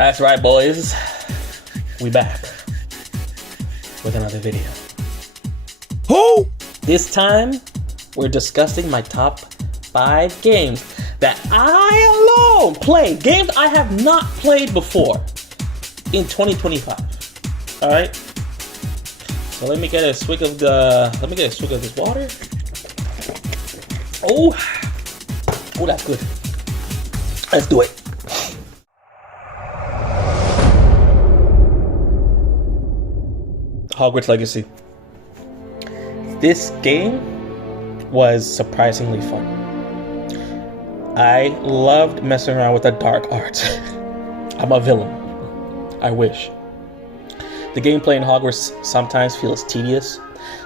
That's right, boys. We back with another video. Who? This time, we're discussing my top 5 games that I alone play. Games I have not played before in 2025. All right. So let me get a swig of this water. Oh, that's good. Let's do it. Hogwarts Legacy. This game was surprisingly fun. I loved messing around with the dark arts. I'm a villain. I wish. The gameplay in Hogwarts sometimes feels tedious,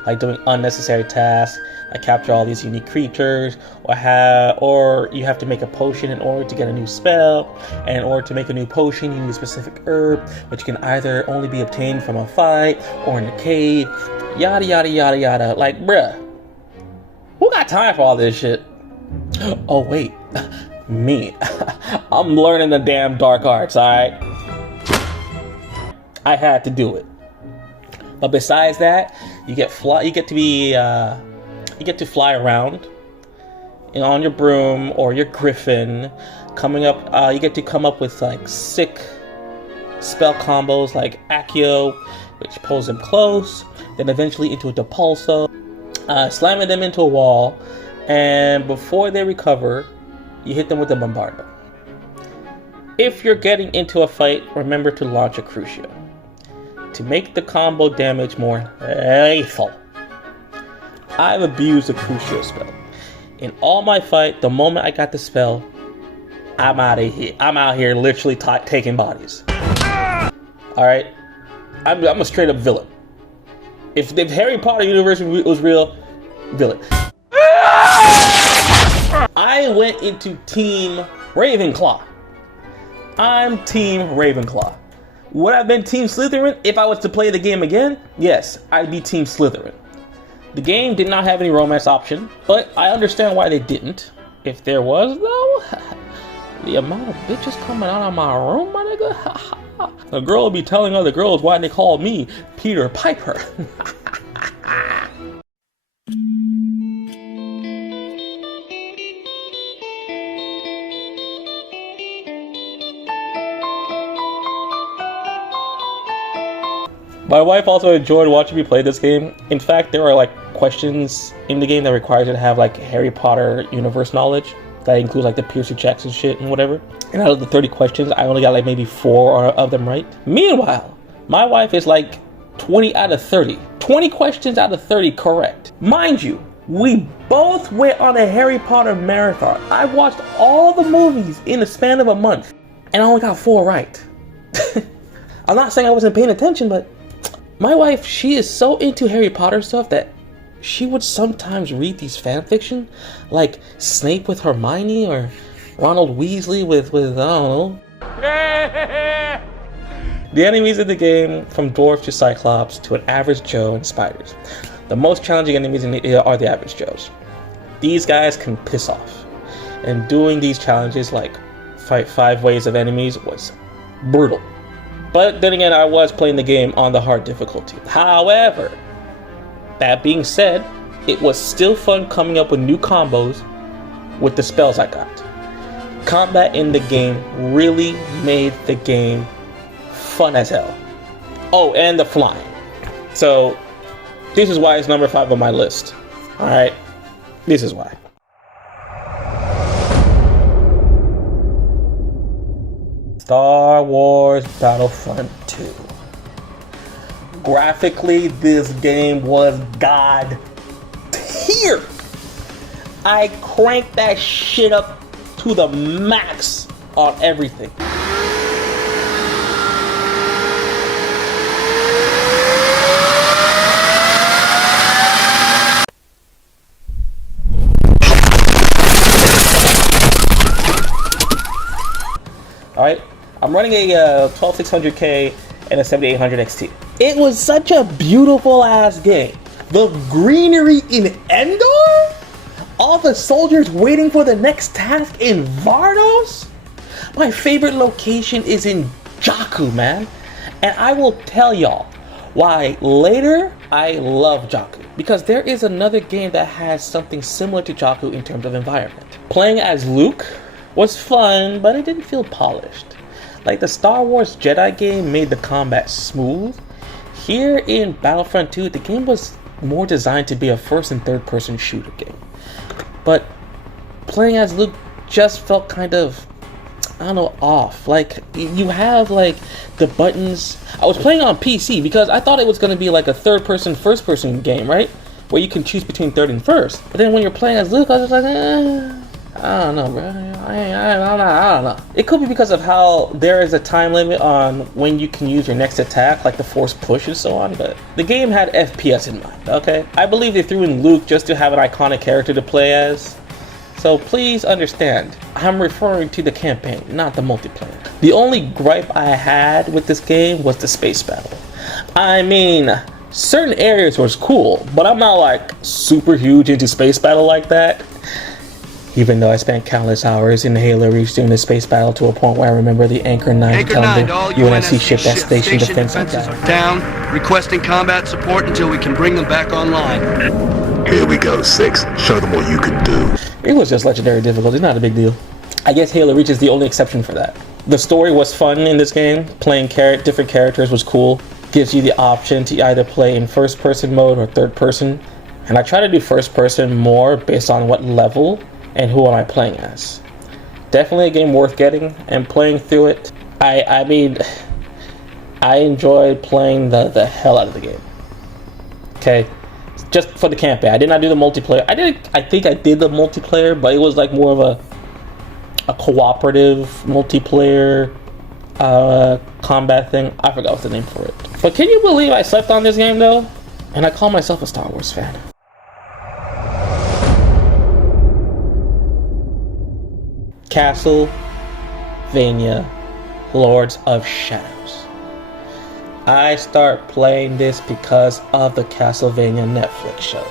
like doing unnecessary tasks, like capture all these unique creatures, or you have to make a potion in order to get a new spell, and in order to make a new potion you need a specific herb, which can either only be obtained from a fight or in a cave, yada yada yada yada. Like, bruh, who got time for all this shit? Oh wait, me. I'm learning the damn dark arts, alright? I had to do it. But besides that, you get to fly around on your broom or your griffin, you get to come up with like sick spell combos like Accio, which pulls them close, then eventually into a Depulso, slamming them into a wall, and before they recover, you hit them with a bombardment. If you're getting into a fight, remember to launch a Crucio to make the combo damage more lethal. I've abused the Crucio spell. In all my fight, the moment I got the spell, I'm out of here. I'm out here literally taking bodies. Alright? I'm a straight up villain. If Harry Potter universe was real, villain. I went into Team Ravenclaw. I'm Team Ravenclaw. Would I have been Team Slytherin if I was to play the game again? Yes, I'd be Team Slytherin. The game did not have any romance option, but I understand why they didn't. If there was, though, the amount of bitches coming out of my room, my nigga. A girl will be telling other girls why they call me Peter Piper. My wife also enjoyed watching me play this game. In fact, there are like questions in the game that requires you to have like Harry Potter universe knowledge. That includes like the Percy Jackson shit and whatever. And out of the 30 questions, I only got like maybe 4 of them right. Meanwhile, my wife is like 20 out of 30. 20 questions out of 30 correct. Mind you, we both went on a Harry Potter marathon. I watched all the movies in the span of a month, and I only got 4 right. I'm not saying I wasn't paying attention, but my wife, she is so into Harry Potter stuff that she would sometimes read these fan fiction, like Snape with Hermione or Ronald Weasley with I don't know. The enemies in the game, from dwarves to cyclops to an average Joe and spiders. The most challenging enemies are the average Joes. These guys can piss off, and doing these challenges like fight 5 waves of enemies was brutal. But then again, I was playing the game on the hard difficulty. However, that being said, it was still fun coming up with new combos with the spells I got. Combat in the game really made the game fun as hell. Oh, and the flying. So, this is why it's number 5 on my list. Alright? This is why. Star Wars Battlefront 2. Graphically, this game was god tier. I cranked that shit up to the max on everything. Alright, I'm running a 12600K and a 7800 XT. It was such a beautiful ass game. The greenery in Endor? All the soldiers waiting for the next task in Vardos? My favorite location is in Jakku, man. And I will tell y'all why later I love Jakku. Because there is another game that has something similar to Jakku in terms of environment. Playing as Luke was fun, but it didn't feel polished. Like the Star Wars Jedi game made the combat smooth. Here in Battlefront 2, the game was more designed to be a first and third person shooter game. But playing as Luke just felt kind of, I don't know, off. Like, you have like the buttons. I was playing on PC because I thought it was going to be like a third person, first person game, right? Where you can choose between third and first. But then when you're playing as Luke, I was just like, I don't know, bro. I don't know. It could be because of how there is a time limit on when you can use your next attack, like the force push and so on, but the game had FPS in mind, okay? I believe they threw in Luke just to have an iconic character to play as. So please understand, I'm referring to the campaign, not the multiplayer. The only gripe I had with this game was the space battle. I mean, certain areas was cool, but I'm not like super huge into space battle like that. Even though I spent countless hours in the Halo Reach doing the space battle to a point where I remember the Anchor 9 telling the UNSC ship that station defenses are down, requesting combat support until we can bring them back online. Here we go, 6. Show them what you can do. It was just legendary difficulty, not a big deal. I guess Halo Reach is the only exception for that. The story was fun in this game. Playing different characters was cool. Gives you the option to either play in first person mode or third person. And I try to do first person more based on what level and who am I playing as. Definitely a game worth getting and playing through it. I mean, I enjoyed playing the hell out of the game. Okay, just for the campaign. I did not do the multiplayer. I think I did the multiplayer, but it was like more of a cooperative multiplayer combat thing. I forgot what's the name for it. But can you believe I slept on this game though? And I call myself a Star Wars fan. Castlevania Lords of Shadows. I start playing this because of the Castlevania Netflix show,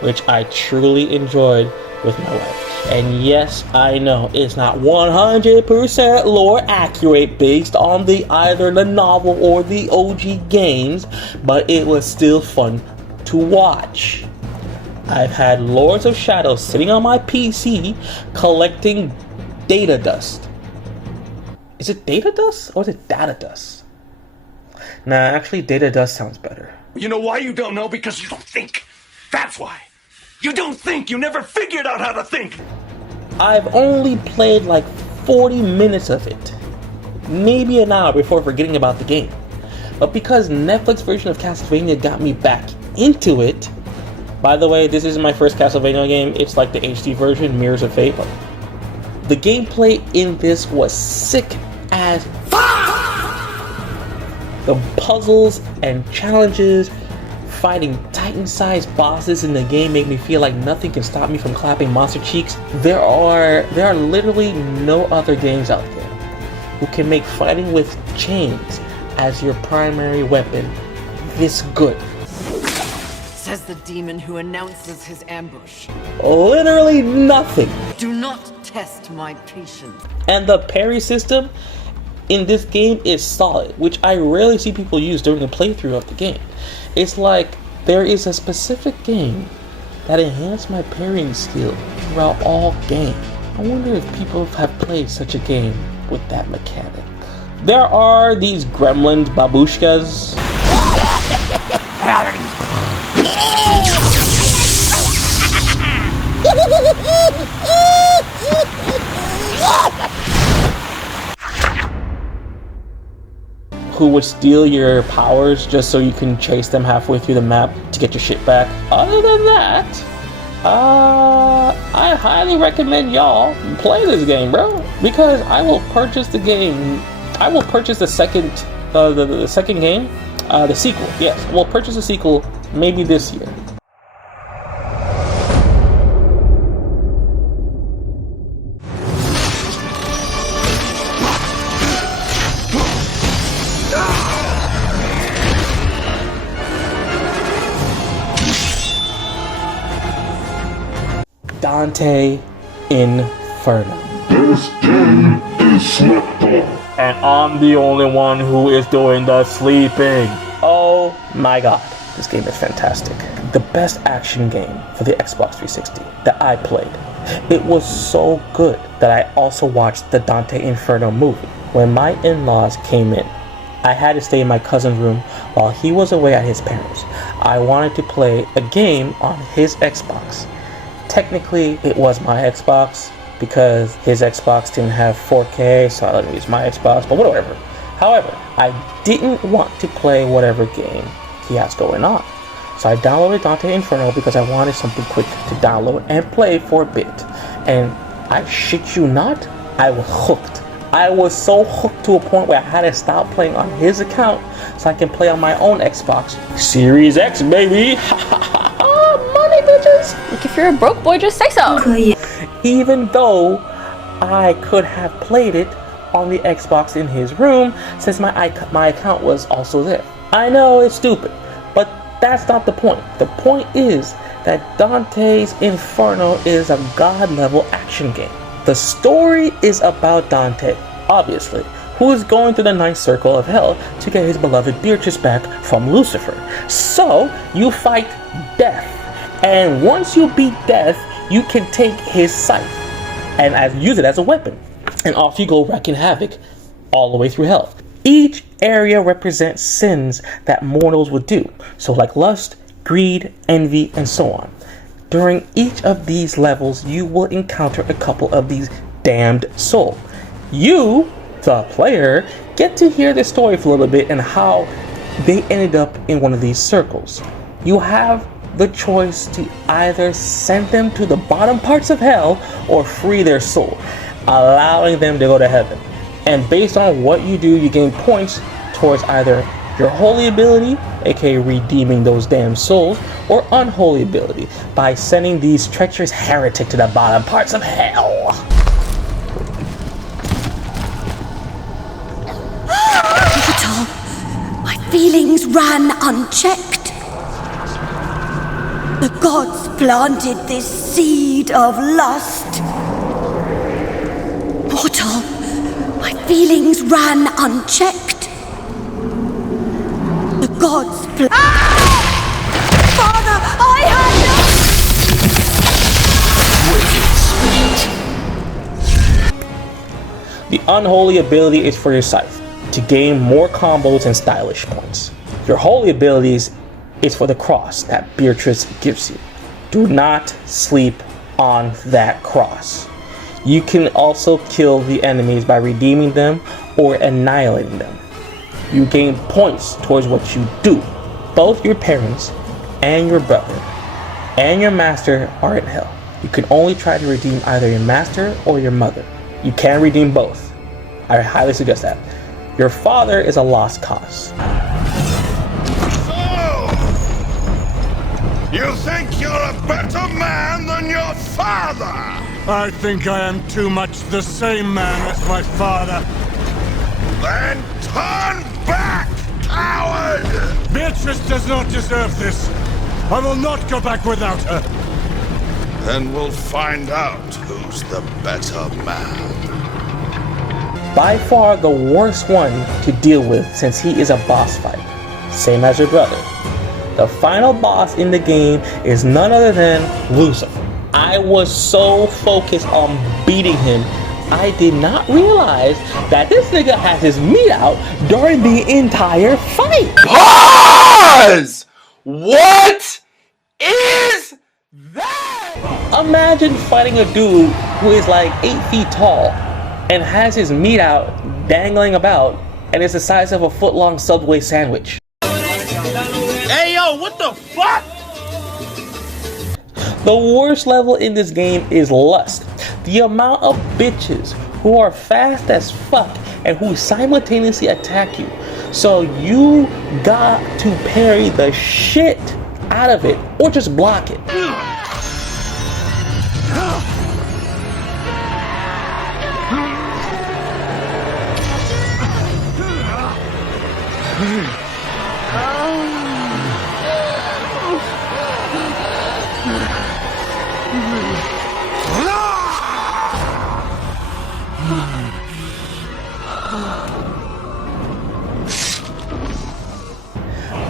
which I truly enjoyed with my wife. And yes, I know it's not 100% lore accurate based on either the novel or the OG games, but it was still fun to watch. I've had Lords of Shadows sitting on my PC collecting data dust. Is it data dust or is it data dust? Nah, actually data dust sounds better. You know why you don't know? Because you don't think. That's why. You don't think. You never figured out how to think. I've only played like 40 minutes of it. Maybe an hour before forgetting about the game. But because Netflix version of Castlevania got me back into it. By the way, this isn't my first Castlevania game. It's like the HD version, Mirrors of Fate. The gameplay in this was sick as the puzzles and challenges, fighting Titan-sized bosses in the game make me feel like nothing can stop me from clapping monster cheeks. There are literally no other games out there who can make fighting with chains as your primary weapon this good. Says the demon who announces his ambush. Literally nothing. Do not test my patience. And the parry system in this game is solid, which I rarely see people use during a playthrough of the game. It's like there is a specific game that enhanced my parrying skill throughout all game. I wonder if people have played such a game with that mechanic. There are these gremlins, babushkas. Who would steal your powers just so you can chase them halfway through the map to get your shit back. Other than that, I highly recommend y'all play this game, bro, because I will purchase the game. I will purchase the second game, the sequel. Yes, we'll purchase a sequel maybe this year. Dante Inferno. This game is slept on. and I'm the only one who is doing the sleeping. Oh my god, this game is fantastic. The best action game for the Xbox 360 that I played. It was so good that I also watched the Dante Inferno movie. When my in-laws came in, I had to stay in my cousin's room while he was away at his parents'. I wanted to play a game on his Xbox. Technically, it was my Xbox because his Xbox didn't have 4K, so I let him use my Xbox, but whatever. However, I didn't want to play whatever game he has going on. So I downloaded Dante Inferno because I wanted something quick to download and play for a bit. And I shit you not, I was hooked. I was so hooked to a point where I had to stop playing on his account so I can play on my own Xbox Series X, baby. Money, bitches. Like, if you're a broke boy, just say so. Even though I could have played it on the Xbox in his room since my account was also there. I know it's stupid, but that's not the point. The point is that Dante's Inferno is a god-level action game. The story is about Dante, obviously, who is going through the ninth circle of hell to get his beloved Beatrice back from Lucifer. So, you fight death, and once you beat death, you can take his scythe and use it as a weapon, and off you go wreaking havoc all the way through hell. Each area represents sins that mortals would do, so like lust, greed, envy, and so on. During each of these levels, you will encounter a couple of these damned souls. You, the player, get to hear the story for a little bit and how they ended up in one of these circles. You have the choice to either send them to the bottom parts of hell or free their soul, allowing them to go to heaven. And based on what you do, you gain points towards either your holy ability, aka redeeming those damn souls, or unholy ability by sending these treacherous heretics to the bottom parts of hell. Portal. My feelings ran unchecked. The gods planted this seed of lust. Portal. My feelings ran unchecked. The gods Father, I had The unholy ability is for your scythe, to gain more combos and stylish points. Your holy abilities is for the cross that Beatrice gives you. Do not sleep on that cross. You can also kill the enemies by redeeming them or annihilating them. You gain points towards what you do. Both your parents and your brother and your master are in hell. You can only try to redeem either your master or your mother. You can redeem both. I highly suggest that. Your father is a lost cause. So, you think you're a better man than your father? I think I am too much the same man as my father. Then turn back, coward! Beatrice does not deserve this. I will not go back without her. Then we'll find out who's the better man. By far the worst one to deal with since he is a boss fight, same as your brother. The final boss in the game is none other than Lucifer. I was so focused on beating him, I did not realize that this nigga has his meat out during the entire fight. Pause! What is that? Imagine fighting a dude who is like 8 feet tall and has his meat out dangling about and is the size of a foot-long Subway sandwich. Hey yo, what the fuck? The worst level in this game is lust. The amount of bitches who are fast as fuck and who simultaneously attack you. So you got to parry the shit out of it or just block it.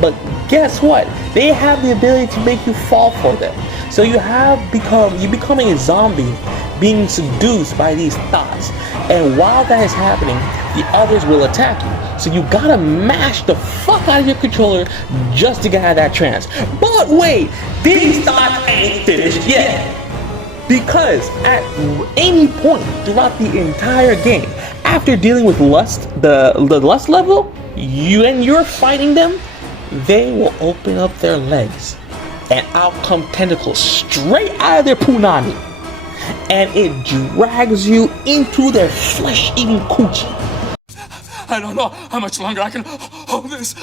But guess what? They have the ability to make you fall for them. So you become a zombie being seduced by these thoughts. And while that is happening, the others will attack you. So you gotta mash the fuck out of your controller just to get out of that trance. But wait, these thoughts ain't finished yet. Because at any point throughout the entire game, after dealing with lust, the lust level, you're fighting them, they will open up their legs and out come tentacles straight out of their punani. And it drags you into their flesh-eating coochie. I don't know how much longer I can hold this.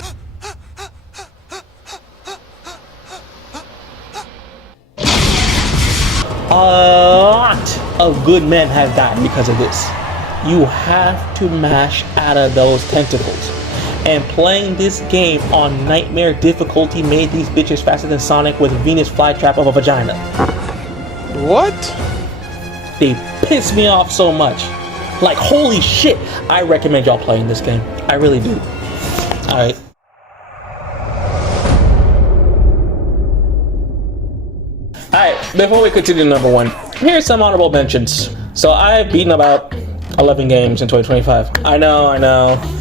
A lot of good men have died because of this. You have to mash out of those tentacles. And playing this game on nightmare difficulty made these bitches faster than Sonic with Venus flytrap of a vagina. What? They piss me off so much. Like, holy shit. I recommend y'all playing this game. I really do. Alright. Alright, before we continue to number one, here's some honorable mentions. So I've beaten about 11 games in 2025. I know.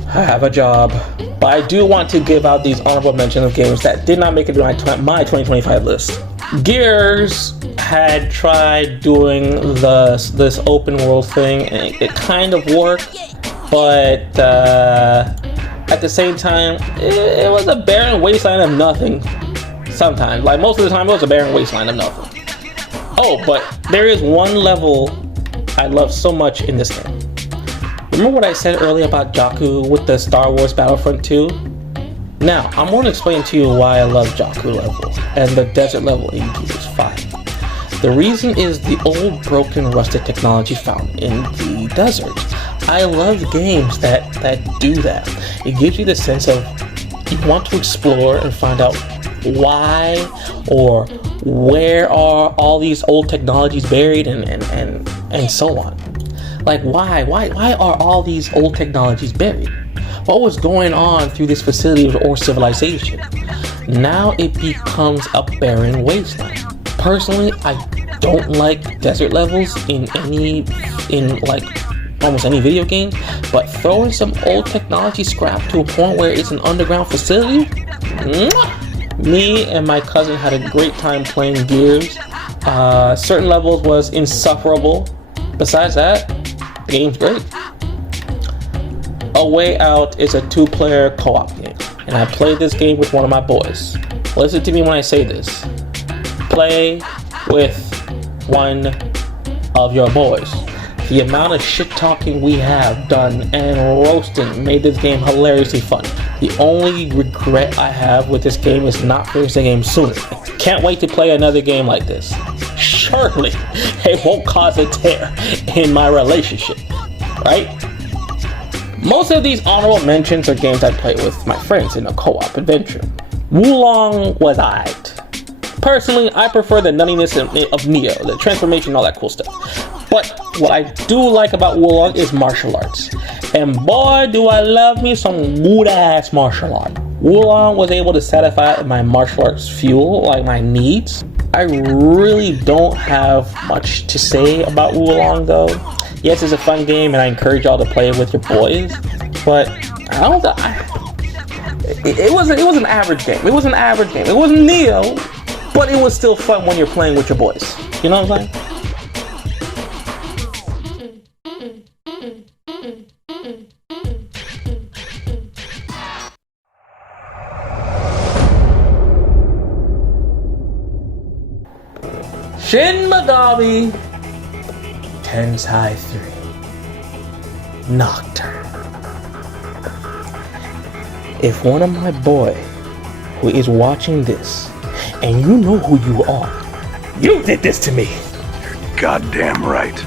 I have a job. But I do want to give out these honorable mentions of games that did not make it to my 2025 list. Gears had tried doing this open world thing, and it kind of worked, but at the same time, it was a barren wasteland of nothing. Sometimes, like most of the time, it was a barren wasteland of nothing. Oh, but there is one level I love so much in this game. Remember what I said earlier about Jakku with the Star Wars Battlefront 2? Now, I'm going to explain to you why I love Jakku level and the desert level in Gears 5. The reason is the old, broken, rusted technology found in the desert. I love games that do that. It gives you the sense of you want to explore and find out why or where are all these old technologies buried and so on. Like, why are all these old technologies buried? What was going on through this facility or civilization? Now it becomes a barren wasteland. Personally, I don't like desert levels in like almost any video game, but throwing some old technology scrap to a point where it's an underground facility, me and my cousin had a great time playing Gears. Certain levels was insufferable. Besides that, the game's great. A Way Out is a 2-player co-op game, and I played this game with one of my boys. Listen to me when I say this. Play with one of your boys. The amount of shit talking we have done and roasting made this game hilariously fun. The only regret I have with this game is not finishing the game sooner. Can't wait to play another game like this. Surely it won't cause a tear in my relationship, right? Most of these honorable mentions are games I play with my friends in a co-op adventure. Wulong was aight. Personally, I prefer the nuttiness of Neo, the transformation, all that cool stuff. But what I do like about Wulong is martial arts. And boy, do I love me some good-ass martial art. Wulong was able to satisfy my martial arts fuel, like my needs. I really don't have much to say about Wulong though. Yes, it's a fun game and I encourage y'all to play it with your boys, but it was an average game. It was an average game. It wasn't Neo, but it was still fun when you're playing with your boys. You know what I'm saying? Shin Megami Tensei 3 Nocturne. If one of my boy who is watching this, and you know who you are, you did this to me. Goddamn right.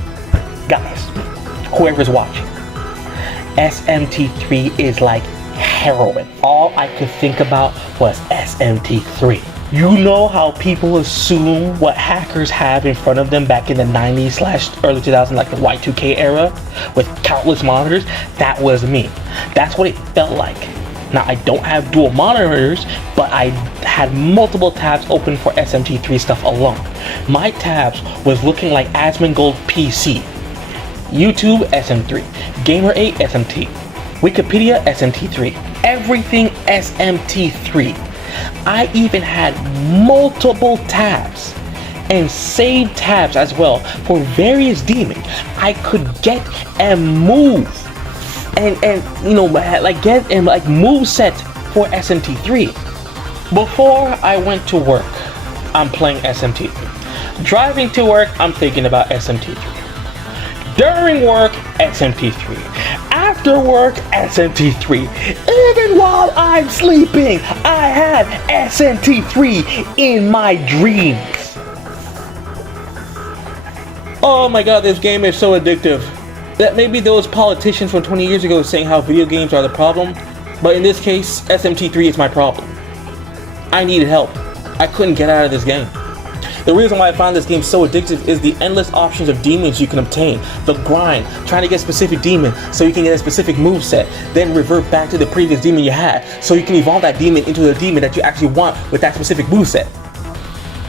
Guys, whoever's watching, SMT3 is like heroin. All I could think about was SMT3. You know how people assume what hackers have in front of them back in the 90s/early 2000s, like the Y2K era, with countless monitors? That was me. That's what it felt like. Now, I don't have dual monitors, but I had multiple tabs open for SMT3 stuff alone. My tabs was looking like Asmongold PC, YouTube SMT3, Gamer8 SMT, Wikipedia SMT3, everything SMT3. I even had multiple tabs and saved tabs as well for various demons I could get and move and you know, like get and like move sets for SMT3. Before I went to work, I'm playing SMT3. Driving to work, I'm thinking about SMT3. During work, SMT3. After work, SMT3. Even while I'm sleeping, I had SMT3 in my dreams. Oh my god, this game is so addictive. That maybe those politicians from 20 years ago saying how video games are the problem, but in this case, SMT3 is my problem. I needed help. I couldn't get out of this game. The reason why I found this game so addictive is the endless options of demons you can obtain, the grind, trying to get a specific demon so you can get a specific moveset, then revert back to the previous demon you had so you can evolve that demon into the demon that you actually want with that specific moveset,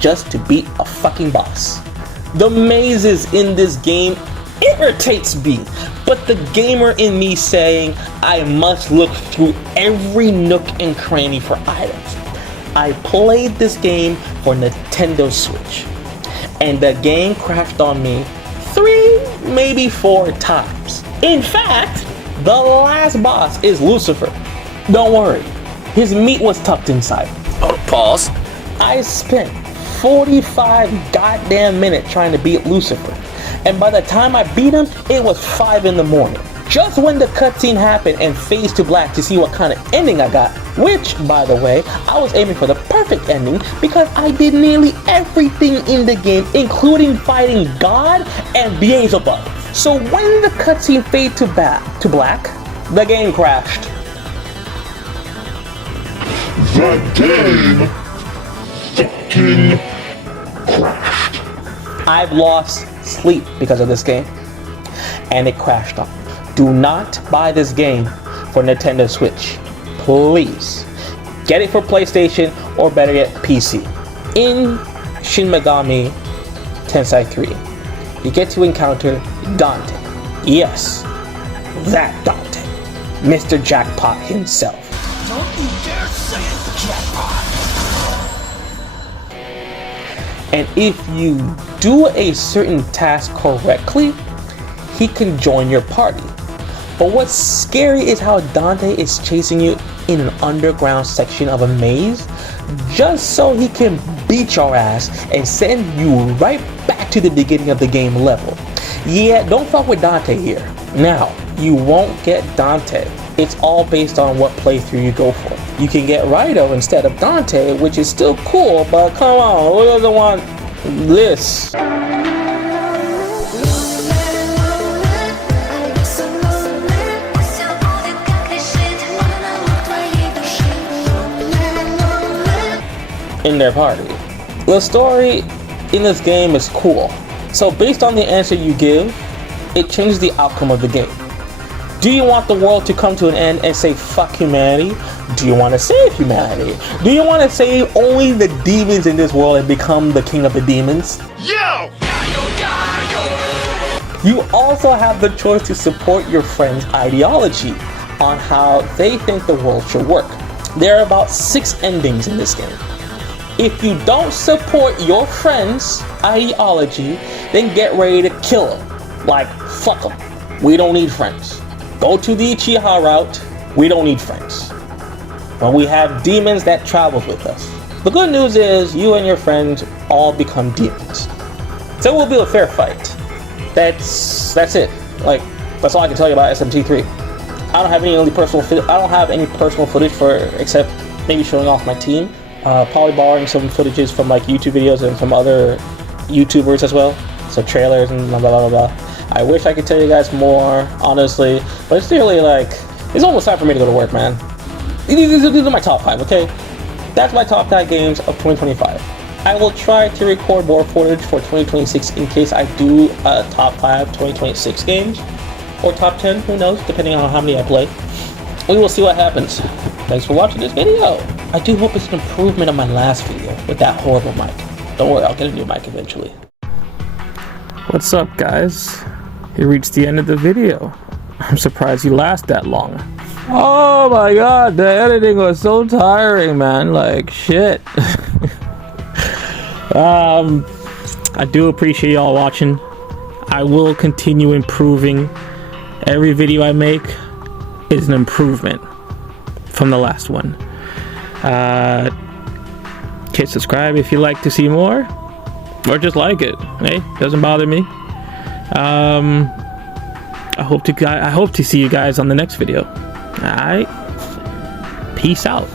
just to beat a fucking boss. The mazes in this game irritates me, but the gamer in me saying I must look through every nook and cranny for items. I played this game for Nintendo Switch, and the game crashed on me 3, maybe 4 times. In fact, the last boss is Lucifer. Don't worry, his meat was tucked inside. Oh, pause. I spent 45 goddamn minutes trying to beat Lucifer, and by the time I beat him, it was 5 in the morning. Just when the cutscene happened and fades to black to see what kind of ending I got, which, by the way, I was aiming for the perfect ending because I did nearly everything in the game, including fighting God and Beelzebub. So when the cutscene faded to black, the game crashed. The game fucking crashed. I've lost sleep because of this game, and it crashed on me. Do not buy this game for Nintendo Switch. Please. Get it for PlayStation or better yet, PC. In Shin Megami Tensei 3, you get to encounter Dante. Yes, that Dante. Mr. Jackpot himself. Don't you dare say it's jackpot. And if you do a certain task correctly, he can join your party. But what's scary is how Dante is chasing you in an underground section of a maze just so he can beat your ass and send you right back to the beginning of the game level. Yeah, don't fuck with Dante here. Now, you won't get Dante. It's all based on what playthrough you go for. You can get Rido instead of Dante, which is still cool, but come on, who doesn't want this? In their party. The story in this game is cool. So based on the answer you give, it changes the outcome of the game. Do you want the world to come to an end and say fuck humanity? Do you want to save humanity? Do you want to save only the demons in this world and become the king of the demons? Yo! You also have the choice to support your friend's ideology on how they think the world should work. There are about 6 endings in this game. If you don't support your friend's ideology, then get ready to kill them. Like, fuck them. We don't need friends. Go to the Uchiha route. We don't need friends. But we have demons that travel with us. The good news is you and your friends all become demons. So it will be a fair fight. That's it. Like, that's all I can tell you about SMT3. I don't have any personal footage for except maybe showing off my team. Probably borrowing some footages from like YouTube videos and from other YouTubers as well. So trailers and blah blah blah blah. I wish I could tell you guys more, honestly, but it's really like, it's almost time for me to go to work, man. These are my top 5, okay? That's my top 5 games of 2025. I will try to record more footage for 2026 in case I do a top 5 2026 games. Or top 10, who knows, depending on how many I play. We will see what happens. Thanks for watching this video. I do hope it's an improvement on my last video with that horrible mic. Don't worry, I'll get a new mic eventually. What's up, guys? You reached the end of the video. I'm surprised you last that long. Oh my god, the editing was so tiring, man. Like, shit. I do appreciate y'all watching. I will continue improving. Every video I make is an improvement from the last one. Hit subscribe if you like to see more, or just like it. Hey, doesn't bother me. I hope to see you guys on the next video. All right, peace out.